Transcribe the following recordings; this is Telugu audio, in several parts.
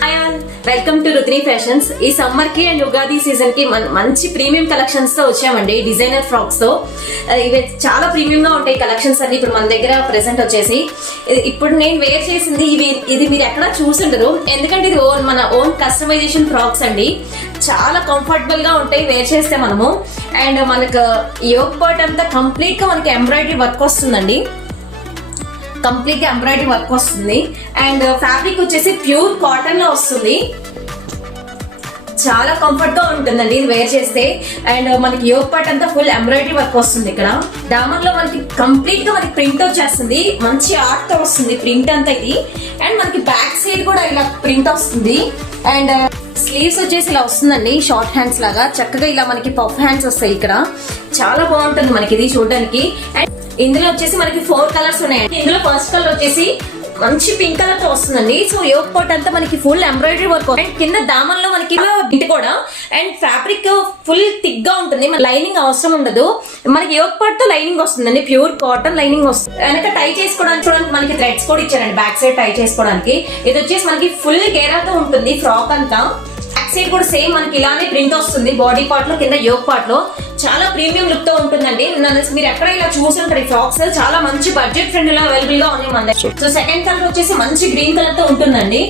హాయ్ ఆల్, వెల్కమ్ టు రుత్ని ఫ్యాషన్స్. ఈ సమ్మర్ కి అండ్ ఉగాది సీజన్ కి మంచి ప్రీమియం కలెక్షన్స్ తో వచ్చామండి. డిజైనర్ ఫ్రాక్స్ తో ఇవి చాలా ప్రీమియం గా ఉంటాయి కలెక్షన్స్ అన్ని ఇప్పుడు మన దగ్గర ప్రెసెంట్ వచ్చేసి. ఇప్పుడు నేను వేర్ చేసింది ఇది మీరు ఎక్కడ చూసుండరు, ఎందుకంటే ఇది మన ఓన్ కస్టమైజేషన్ ఫ్రాక్స్ అండి. చాలా కంఫర్టబుల్ గా ఉంటాయి వేర్ చేస్తే మనము. అండ్ మనకు యోగ్ పార్ట్ అంతా కంప్లీట్ గా మనకి ఎంబ్రాయిడరీ వర్క్ వస్తుందండి. కంప్లీట్ గా ఎంబ్రాయిడరీ వర్క్ వస్తుంది. అండ్ ఫ్యాబ్రిక్ వచ్చేసి ప్యూర్ కాటన్ లో వస్తుంది. చాలా కంఫర్ట్ గా ఉంటుందండి ఇది వేర్ చేస్తే. అండ్ మనకి యోగ్ పార్ట్ అంతా ఫుల్ ఎంబ్రాయిడరీ వర్క్ వస్తుంది. ఇక్కడ డామర్ లో మనకి కంప్లీట్ గా మనకి ప్రింట్ వచ్చేస్తుంది. మంచి ఆర్ట్ తో వస్తుంది ప్రింట్ అంతా ఇది. అండ్ మనకి బ్యాక్ సైడ్ కూడా ఇలా ప్రింట్ వస్తుంది. అండ్ స్లీవ్స్ వచ్చేసి ఇలా వస్తుందండి, షార్ట్ హ్యాండ్స్ లాగా. చక్కగా ఇలా మనకి పఫ్ హ్యాండ్స్ వస్తాయి. ఇక్కడ చాలా బాగుంటుంది మనకి ఇది చూడడానికి. అండ్ ఇందులో వచ్చేసి మనకి 4 కలర్స్ ఉన్నాయండి. ఇందులో ఫస్ట్ కలర్ వచ్చేసి మంచి పింక్ కలర్ తో వస్తుందండి. సో యోగ్ పార్ట్ అంతా మనకి ఫుల్ ఎంబ్రాయిడరీ వర్క్. అండ్ కింద దామన్ లో మనకి ఇంటి కూడా. అండ్ ఫ్యాబ్రిక్ ఫుల్ థిక్ గా ఉంటుంది, లైనింగ్ అవసరం ఉండదు. మనకి యోగ్ పార్ట్ తో లైనింగ్ వస్తుందండి, ప్యూర్ కాటన్ లైనింగ్ వస్తుంది. వెనక టై చేసుకోవడానికి చూడండి మనకి థ్రెడ్స్ కూడా ఇచ్చారండి బ్యాక్ సైడ్ టై చేసుకోవడానికి. ఇది వచ్చేసి మనకి ఫుల్ గేరాతో ఉంటుంది ఫ్రాక్ అంతా. బ్యాక్ సైడ్ కూడా సేమ్ మనకి ఇలానే ప్రింట్ వస్తుంది బాడీ పార్ట్ లో, కింద యోగ్ పార్ట్ లో. చాలా ప్రీమియం లుక్ తో ఉంటుందండి. మీరు ఎక్కడ ఇలా చూసుంటారు ఈ ఫ్రాక్స్. చాలా మంచి బడ్జెట్ ఫ్రెండ్లీ లో అవైలబుల్ గా ఉన్నాయి మన దగ్గర. సో సెకండ్ కలర్ వచ్చేసి మంచి గ్రీన్ కలర్ తో ఉంటుందండి.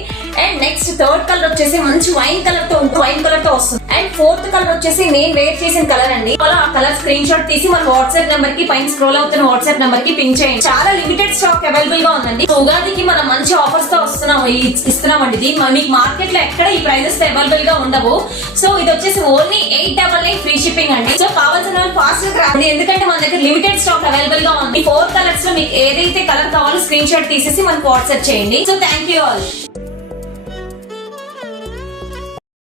అండ్ నెక్స్ట్ థర్డ్ కలర్ వచ్చేసి మంచి వైన్ కలర్ తో వస్తుంది. అండ్ ఫోర్త్ కలర్ వచ్చేసి నేను వేర్ చేసిన కలర్ అండి. ఆ కలర్ స్క్రీన్ షాట్ తీసి మన వాట్సాప్ నెంబర్ కి పైన స్క్రోల్ అవుతున్న వాట్సాప్ నెంబర్ కి పింక్ చేయండి. చాలా లిమిటెడ్ స్టాక్ అవైలబుల్ గా ఉందండి. ఉగాదికి మనం మంచి ఆఫర్స్ తో ఇస్తున్నామండి. ఇది మీకు మార్కెట్ లో ఎక్కడ ఈ ప్రైజెస్ అవైలబుల్ గా ఉండవు. సో ఇది వచ్చేసి ఓన్లీ 899 ఫ్రీ షిప్పింగ్ అండి. సో కావాల్సిన వాళ్ళు ఫాస్ట్ గా రాండి, ఎందుకంటే మన దగ్గర లిమిటెడ్ స్టాక్ అవైలబుల్ గా ఉంది. 4 కలర్స్ లో మీకు ఏదైతే కలర్ కావాలో స్క్రీన్ షాట్ తీసేసి మనకు వాట్సాప్ చేయండి. So thank you all.